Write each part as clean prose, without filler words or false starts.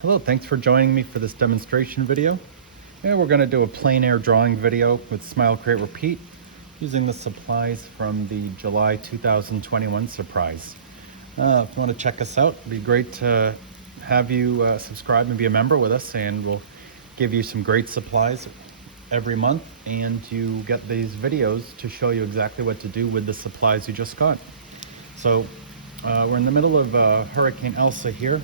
Hello, thanks for joining me for this demonstration video. We're going to do a plein air drawing video with Smile, Create, Repeat using the supplies from the July 2021 surprise. If you want to check us out, it'd be great to have you subscribe and be a member with us, and we'll give you some great supplies every month, and you get these videos to show you exactly what to do with the supplies you just got. So we're in the middle of Hurricane Elsa here.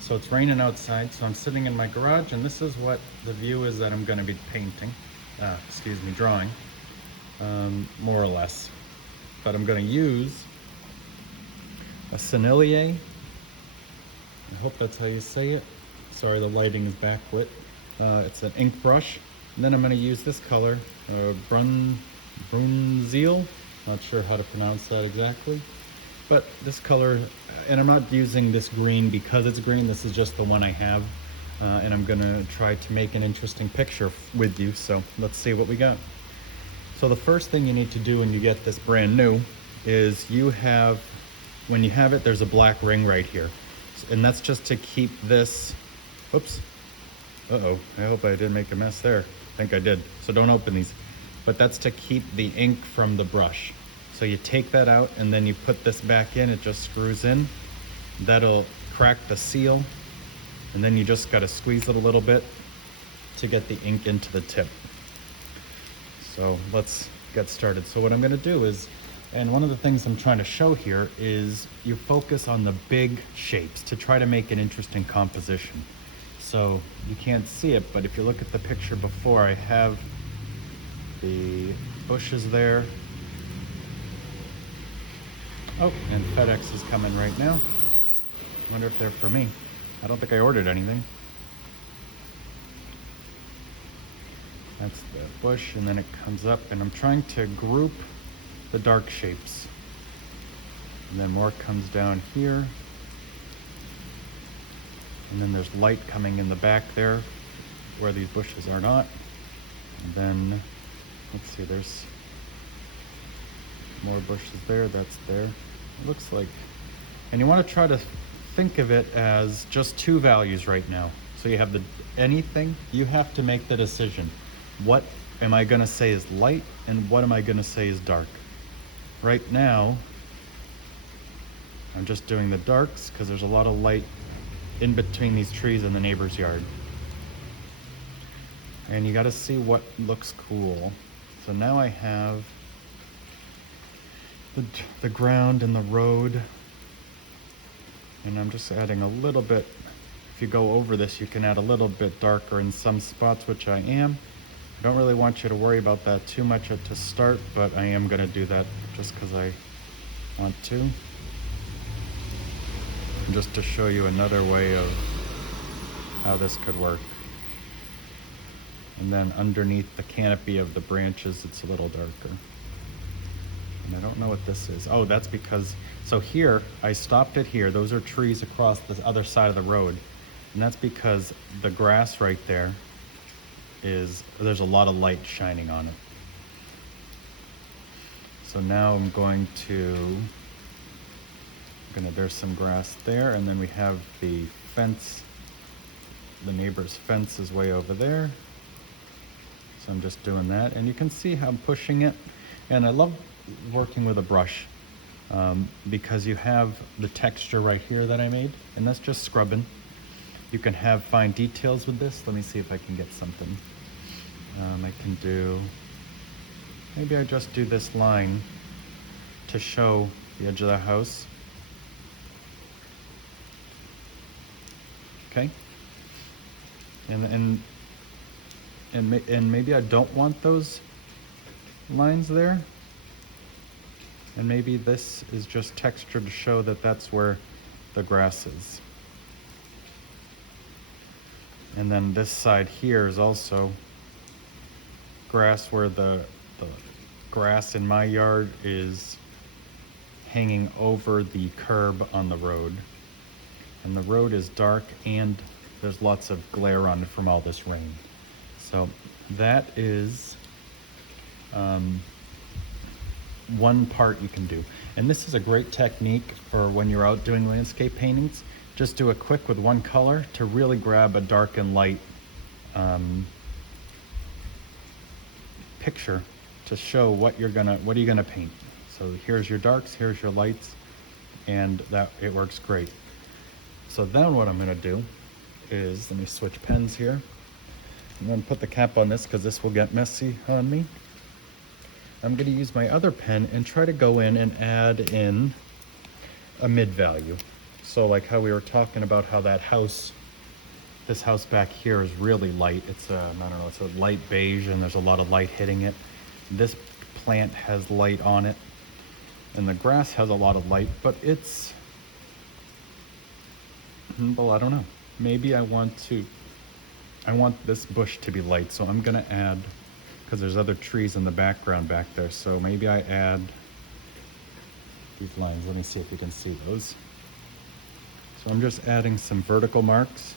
So it's raining outside, so I'm sitting in my garage, and this is what the view is that I'm going to be painting, drawing, more or less. But I'm going to use a Sennelier, I hope that's how you say it. Sorry, the lighting is backlit. It's an ink brush, and then I'm going to use this color, Brunzeal, not sure how to pronounce that exactly. But this color, and I'm not using this green because it's green, this is just the one I have. And I'm gonna try to make an interesting picture with you, so let's see what we got. So the first thing you need to do when you get this brand new is when you have it, there's a black ring right here. And that's just to keep this, oops, uh-oh, I hope I didn't make a mess there. I think I did, so don't open these. But that's to keep the ink from the brush. So you take that out and then you put this back in, it just screws in. That'll crack the seal, and then you just gotta squeeze it a little bit to get the ink into the tip. So let's get started. So what I'm gonna do is, and one of the things I'm trying to show here is you focus on the big shapes to try to make an interesting composition. So you can't see it, but if you look at the picture before, I have the bushes there. Oh, and FedEx is coming right now. Wonder if they're for me. I don't think I ordered anything. That's the bush, and then it comes up, and I'm trying to group the dark shapes. And then more comes down here. And then there's light coming in the back there where these bushes are not. And then, let's see, there's more bushes there, that's there. It looks like, and you want to try to think of it as just two values right now. So you have anything, you have to make the decision. What am I going to say is light, and what am I going to say is dark? Right now, I'm just doing the darks because there's a lot of light in between these trees in the neighbor's yard. And you got to see what looks cool. So now I have the ground and the road, and I'm just adding a little bit. If you go over this, you can add a little bit darker in some spots, which I am. I don't really want you to worry about that too much to start, but I am going to do that just because I want to. And just to show you another way of how this could work. And then underneath the canopy of the branches, it's a little darker. And I don't know what this is. Oh, that's because, so here, I stopped it here. Those are trees across the other side of the road. And that's because the grass right there there's a lot of light shining on it. So now there's some grass there, and then we have the fence. The neighbor's fence is way over there. So I'm just doing that. And you can see how I'm pushing it. And I love working with a brush because you have the texture right here that I made, and that's just scrubbing. You can have fine details with this. Let me see if I can get something. I can do, maybe I just do this line to show the edge of the house. Okay. And maybe I don't want those lines there. And maybe this is just texture to show that that's where the grass is. And then this side here is also grass, where the grass in my yard is hanging over the curb on the road. And the road is dark, and there's lots of glare on it from all this rain. So that is one part you can do. And this is a great technique for when you're out doing landscape paintings, just do it quick with one color to really grab a dark and light picture to show what are you gonna paint. So here's your darks, here's your lights, and that it works great. So then what I'm gonna do is, let me switch pens here. I'm gonna put the cap on this because this will get messy on me. I'm gonna use my other pen and try to go in and add in a mid value. So like how we were talking about how that house, this house back here is really light. It's a, I don't know, it's a light beige and there's a lot of light hitting it. This plant has light on it and the grass has a lot of light, but it's, well, I don't know. Maybe I want this bush to be light, so I'm gonna add, because there's other trees in the background back there, so maybe I add these lines. Let me see if we can see those. So I'm just adding some vertical marks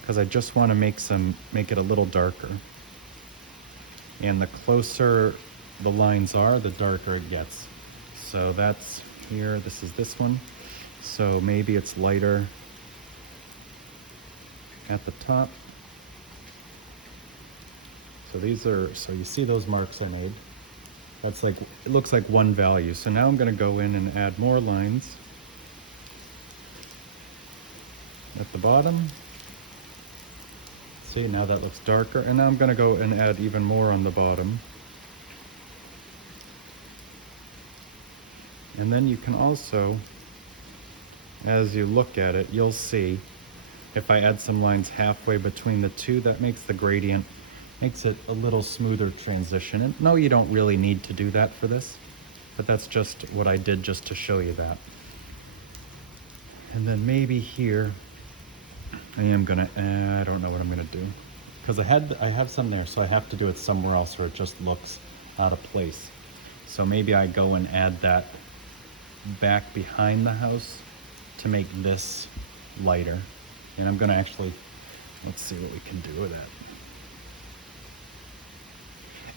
because I just want to make it a little darker. And the closer the lines are, the darker it gets. So that's here, this is this one. So maybe it's lighter at the top. So these are, so you see those marks I made. That's like, it looks like one value. So now I'm gonna go in and add more lines at the bottom. See, now that looks darker. And now I'm gonna go and add even more on the bottom. And then you can also, as you look at it, you'll see if I add some lines halfway between the two, that makes the gradient, makes it a little smoother transition. And no, you don't really need to do that for this, but that's just what I did just to show you that. And then maybe here, I am gonna add, I don't know what I'm gonna do, because I have some there, so I have to do it somewhere else or it just looks out of place. So maybe I go and add that back behind the house to make this lighter. And I'm gonna actually, let's see what we can do with that.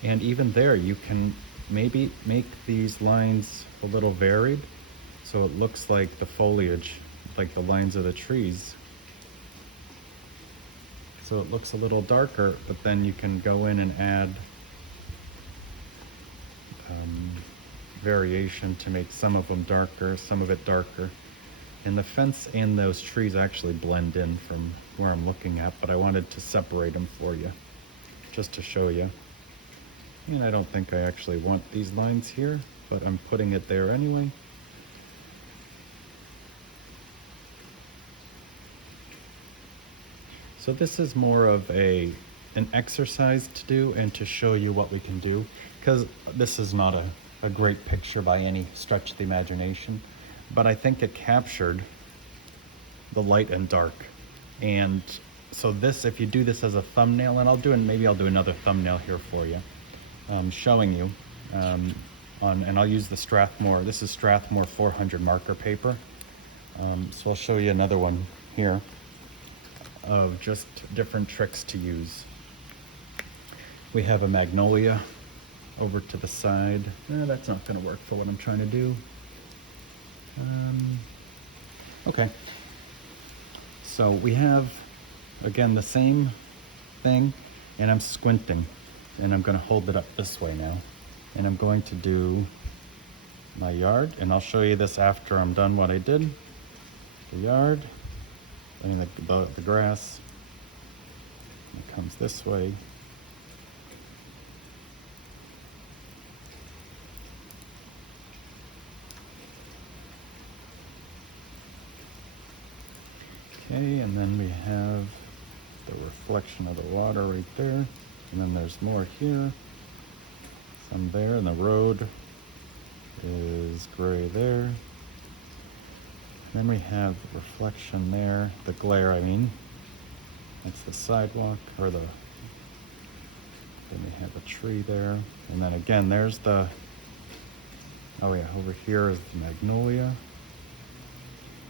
And even there, you can maybe make these lines a little varied, so it looks like the foliage, like the lines of the trees. So it looks a little darker, but then you can go in and add variation to make some of them darker, some of it darker. And the fence and those trees actually blend in from where I'm looking at, but I wanted to separate them for you, just to show you. And I don't think I actually want these lines here, but I'm putting it there anyway. So this is more of an exercise to do and to show you what we can do, because this is not a great picture by any stretch of the imagination, but I think it captured the light and dark. And so this, if you do this as a thumbnail, and maybe I'll do another thumbnail here for you, showing you and I'll use the Strathmore. This is Strathmore 400 marker paper. So I'll show you another one here of just different tricks to use. We have a magnolia over to the side. That's not going to work for what I'm trying to do. Okay. So we have, again, the same thing, and I'm squinting. And I'm going to hold it up this way now. And I'm going to do my yard, and I'll show you this after I'm done what I did. The yard, and the grass. It comes this way. Okay, and then we have the reflection of the water right there. And then there's more here, some there, and the road is gray there. And then we have reflection there, the glare, I mean. That's the sidewalk, or then we have a tree there. And then again, there's the, oh yeah, over here is the magnolia.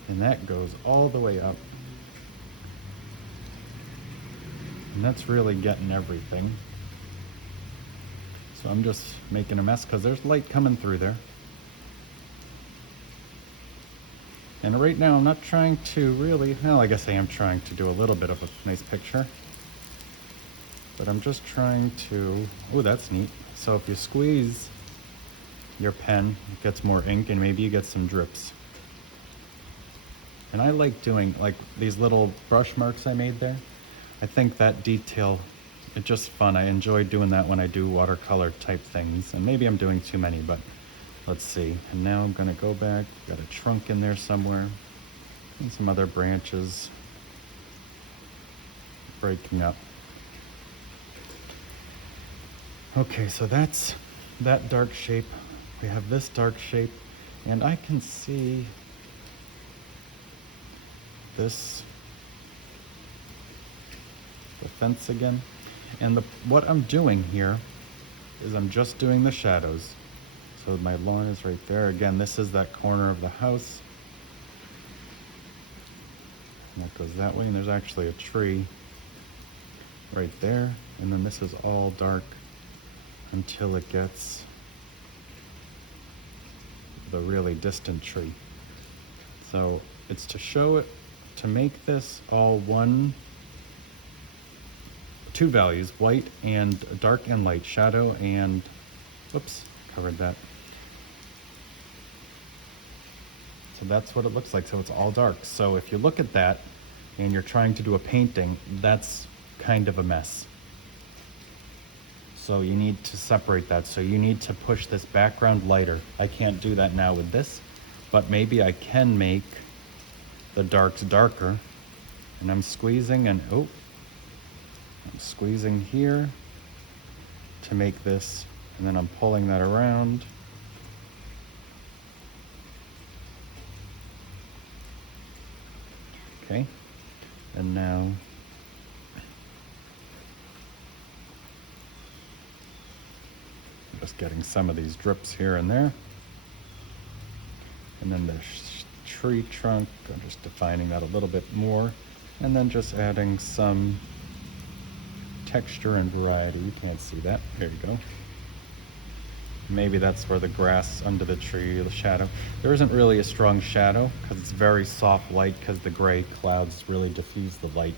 And that goes all the way up. And that's really getting everything. So I'm just making a mess because there's light coming through there. And right now I'm not trying to really, well, I guess I am trying to do a little bit of a nice picture. But I'm just trying to, oh, that's neat. So if you squeeze your pen, it gets more ink and maybe you get some drips. And I like doing like these little brush marks I made there. I think that detail, it's just fun. I enjoy doing that when I do watercolor type things. And maybe I'm doing too many, but let's see. And now I'm gonna go back, got a trunk in there somewhere, and some other branches breaking up. Okay, so that's that dark shape. We have this dark shape, and I can see this, the fence again. And what I'm doing here is I'm just doing the shadows. So my lawn is right there. Again, this is that corner of the house. And that goes that way, and there's actually a tree right there. And then this is all dark until it gets the really distant tree. So it's to show it, to make this all two values, white and dark and light, shadow and, whoops, covered that. So that's what it looks like. So it's all dark. So if you look at that and you're trying to do a painting, that's kind of a mess. So you need to separate that. So you need to push this background lighter. I can't do that now with this, but maybe I can make the darks darker. And I'm squeezing and, oh, I'm squeezing here to make this, and then I'm pulling that around. Okay, and now just getting some of these drips here and there. And then the tree trunk, I'm just defining that a little bit more. And then just adding some texture and variety. You can't see that. There you go. Maybe that's where the grass under the tree, the shadow. There isn't really a strong shadow because it's very soft light because the gray clouds really diffuse the light.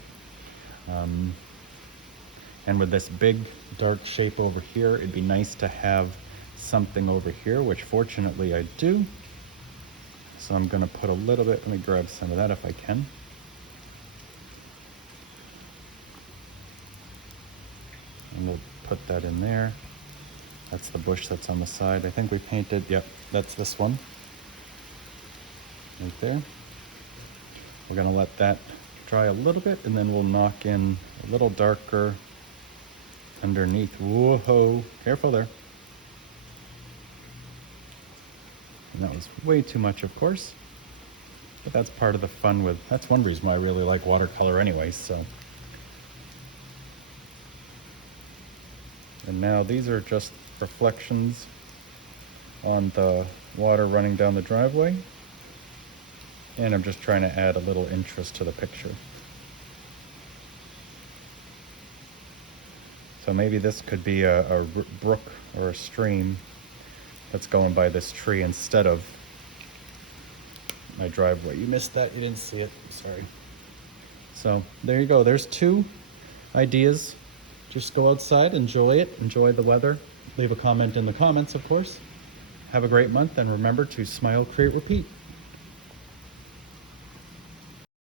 And with this big dark shape over here, it'd be nice to have something over here, which fortunately I do. So I'm gonna put a little bit, let me grab some of that if I can. And we'll put that in there. That's the bush that's on the side. I think we painted, yep, that's this one. Right there. We're gonna let that dry a little bit and then we'll knock in a little darker underneath. Whoa, careful there. And that was way too much, of course. But that's part of the fun with, that's one reason why I really like watercolor anyway, so. And now these are just reflections on the water running down the driveway. And I'm just trying to add a little interest to the picture. So maybe this could be a brook or a stream that's going by this tree instead of my driveway. You missed that, you didn't see it, sorry. So there you go, there's two ideas. Just go outside, enjoy it, enjoy the weather. Leave a comment in the comments, of course. Have a great month, and remember to smile, create, repeat.